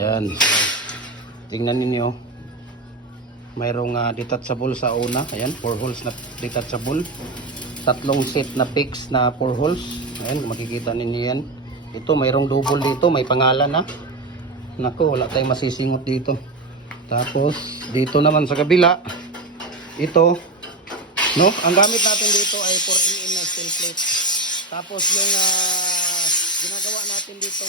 Ayan. So, tingnan ninyo. Mayroong detachable sa una. Ayan, 4 holes na detachable. Tatlong set na fix na 4 holes. Ayan, kung makikita ninyo yan. Ito, mayroong double dito. May pangalan na. Naku, wala tayong masisingot dito. Tapos, dito naman sa kabila. Ito, no? Ang gamit natin dito ay 4mm na steel plate. Tapos, yung ginagawa natin dito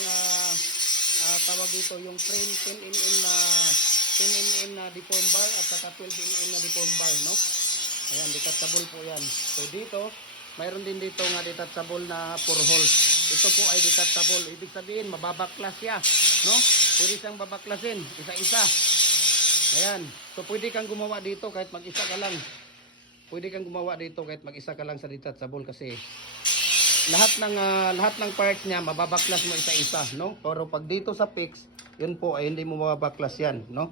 tawag dito yung frame 10mm na deform bar at saka 12mm na deform bar, no? Ayan, detachable po yan. So dito, mayroon din dito nga detachable na 4 holes. Ito po ay detachable. Ibig sabihin, mababaklas siya, no? Pwede siyang babaklasin, isa-isa. Ayan. So pwede kang gumawa dito kahit mag-isa ka lang. Pwede kang gumawa dito kahit mag-isa ka lang sa detachable kasi lahat ng parts niya mababaklas mo isa-isa, no? Pero pag dito sa fix, yun po ay hindi mo mababaklas yan, no?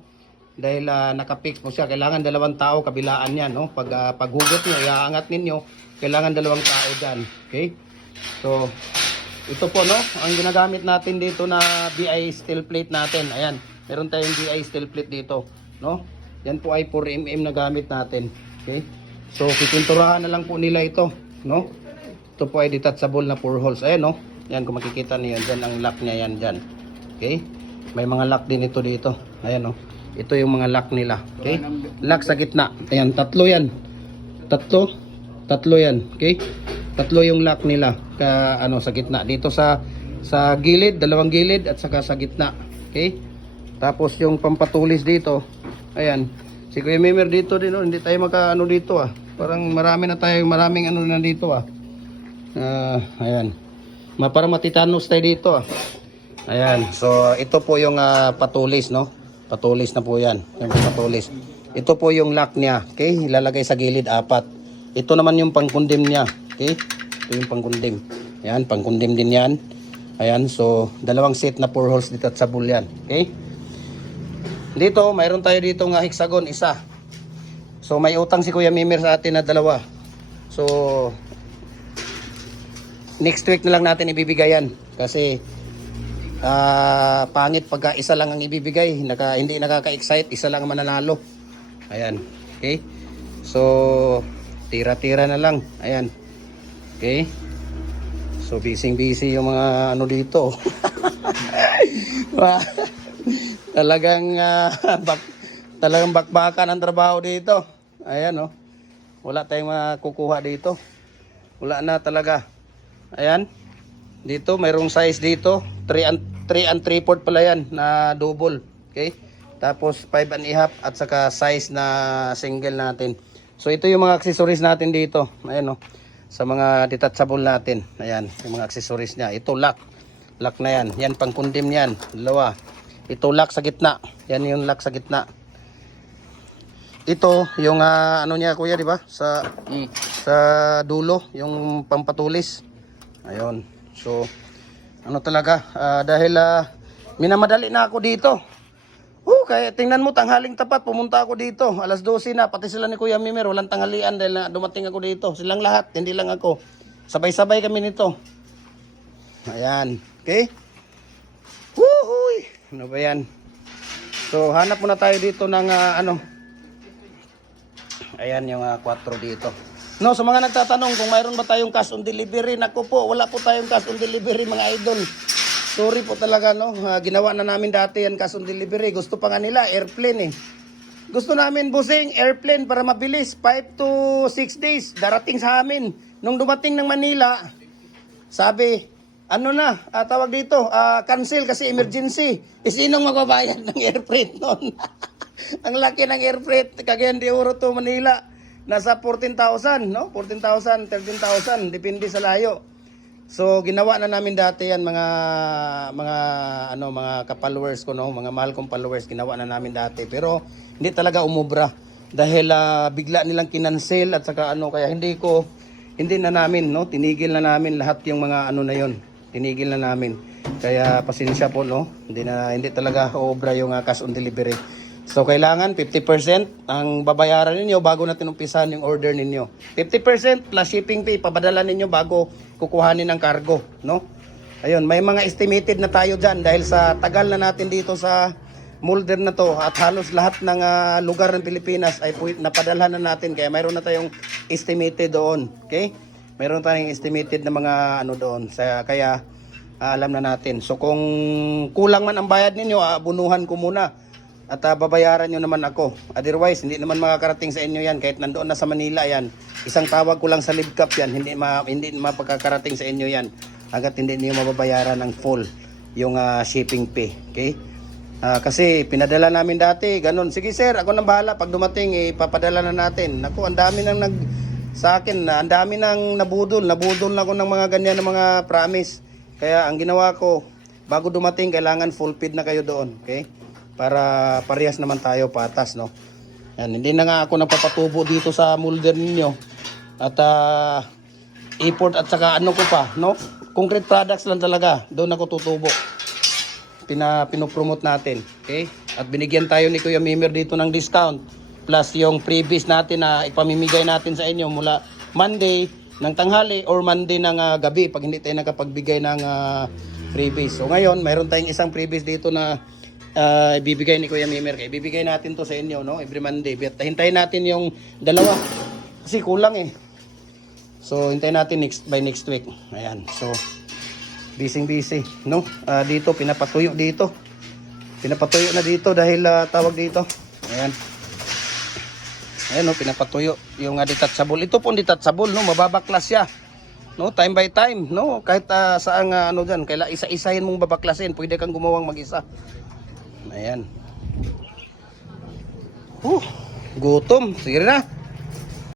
Dahil naka-fix mo siya, kailangan 2 tao kabilaan yan, no? Pag hugot niyo, iaangat ninyo, kailangan 2 tao diyan. Okay? So, ito po, no? Ang ginagamit natin dito na BI steel plate natin. Ayan, meron tayong BI steel plate dito, no? Yan po ay 4mm na gamit natin. Okay? So, pipinturahan na lang po nila ito, no? Ito po ay detachable na 4 holes. Ayan, no? Yan, kung makikita niyo, dyan ang lock niya yan, dyan. Okay? May mga lock din ito dito. Ayan, no? Ito yung mga lock nila. Okay? Lock sa gitna. Ayan, tatlo yan. Tatlo yan. Okay? Tatlo yung lock nila sa gitna. Dito sa gilid, 2 gilid at saka sa gitna. Okay? Tapos yung pampatulis dito. Ayan. Si Kuya Mimer dito din, hindi tayo makaano dito Parang maraming ano na dito ayan. Parang matitanos tayo dito Ayan. So ito po yung patulis, no? Patulis na po yan. Yung patulis. Ito po yung lock niya. Okay? Ilalagay sa gilid 4. Ito naman yung pangkundim niya. Okay? Ito yung pangkundim. Ayan, pangkundim din yan. Ayan, so 2 set na 4 holes detachable yan. Okay? Dito, mayroon tayo dito nga hexagon, isa. So may utang si Kuya Mimer sa atin na 2. So next week na lang natin ibibigay yan. Kasi pangit pagka isa lang ang ibibigay, hindi nakaka-excite, isa lang ang mananalo. Ayan. Okay? So tira-tira na lang. Ayan. Okay? So busy yung mga ano dito. Talagang bakbakan ang trabaho dito. Ayan, oh. Wala tayong makukuha dito. Wala na talaga. Ayan. Dito mayroong size dito, 3 and 3/4 pala yan na double. Okay? Tapos 5 and a half at saka size na single natin. So ito yung mga accessories natin dito. Ayan, oh. Sa mga detachable natin. Ayan, yung mga accessories niya. Ito lock. Lock na yan. Yan pangkundim yan. 2. Ito lock sa gitna. Yan yung lock sa gitna. Ito yung ano niya kuya, di ba? Sa dulo, yung pampatulis. Ayun. So ano talaga, dahil minamadali na ako dito. Kaya tingnan mo, tanghaling tapat, pumunta ako dito. Alas 12 na, pati sila ni Kuya Mimer, walang tanghalian dahil dumating ako dito. Silang lahat, hindi lang ako. Sabay-sabay kami nito. Ayan, okay? Woohoo! Ano ba yan? So hanap muna tayo dito ng ayan yung 4 dito. No, sa mga nagtatanong kung mayroon ba tayong cash on delivery, naku po, wala po tayong cash on delivery mga idol. Sorry po talaga, no. Ginawa na namin dati yan cash on delivery. Gusto pa nga nila airplane Gusto namin busing airplane para mabilis, 5 to 6 days darating sa amin. Nung dumating ng Manila, sabi, tawag dito, cancel kasi emergency. Sinong magbabayad ng air freight noon? Ang laki ng air freight, Cagayan de Oro to Manila. Nasa 14,000, no? 14,000, 13,000, depende sa layo. So, ginawa na namin dati yan mga ka-followers ko, no? Mga mahal kong followers, ginawa na namin dati. Pero, hindi talaga umubra. Dahil bigla nilang kinancel at saka kaya hindi na namin, no? Tinigil na namin lahat yung mga na yon. Tinigil na namin. Kaya pasensya po, no? Hindi talaga uubra yung cash on delivery. So kailangan 50% ang babayaran ninyo bago natin umpisahan yung order ninyo. 50% plus shipping fee papadala ninyo bago kukuhanin ng cargo, no? Ayun, may mga estimated na tayo dyan dahil sa tagal na natin dito sa molder na to at halos lahat ng lugar ng Pilipinas ay napadalhan na natin kaya mayroon na tayong estimated doon. Okay? Mayroon tayong estimated na mga ano doon. Kaya alam na natin. So kung kulang man ang bayad ninyo, abunuhan ko muna at babayaran nyo naman ako. Otherwise, hindi naman makakarating sa inyo yan kahit nandoon na sa Manila yan. Isang tawag ko lang sa Libcap yan, hindi mapagkakarating sa inyo yan hanggat hindi niyo mababayaran ng full yung shipping fee. Okay? Kasi pinadala namin dati, ganun. Sige sir, ako nang bahala. Pag dumating, ipapadala na natin. Naku, ang dami nang sa akin, ang dami nang nabudol. Nabudol na ako ng mga ganyan ng mga promise. Kaya ang ginawa ko, bago dumating, kailangan full feed na kayo doon. Okay? Para parehas naman tayo patas, no? Yan, hindi na nga ako nagpapatubo dito sa molder ninyo. At import at saka ano ko pa, no? Concrete products lang talaga. Doon ako tutubo. Pinopromote natin. Okay? At binigyan tayo ni Kuya Mimir dito ng discount. Plus yung freebies natin na ipamimigay natin sa inyo mula Monday ng tanghali or Monday ng gabi pag hindi tayo nakapagbigay ng freebies. So ngayon, mayroon tayong isang freebies dito na ibibigay ni Kuya Mimir. Ibibigay natin to sa inyo, no? Every Monday. Hintayin natin yung dalawa. Kasi kulang eh. So, hintayin natin by next week. Ayan. So, busy, no? Dito, pinapatuyo dito. Pinapatuyo na dito dahil tawag dito. Ayan. Ayan, no? Pinapatuyo yung detachable. Ito po detachable, no? Mababaklas siya. No? Time by time, no? Kahit saan ano dyan. Kailangan isa-isahin mong babaklasin. Pwede kang gumawang mag-isa. Ayan. Gutom. Sige na.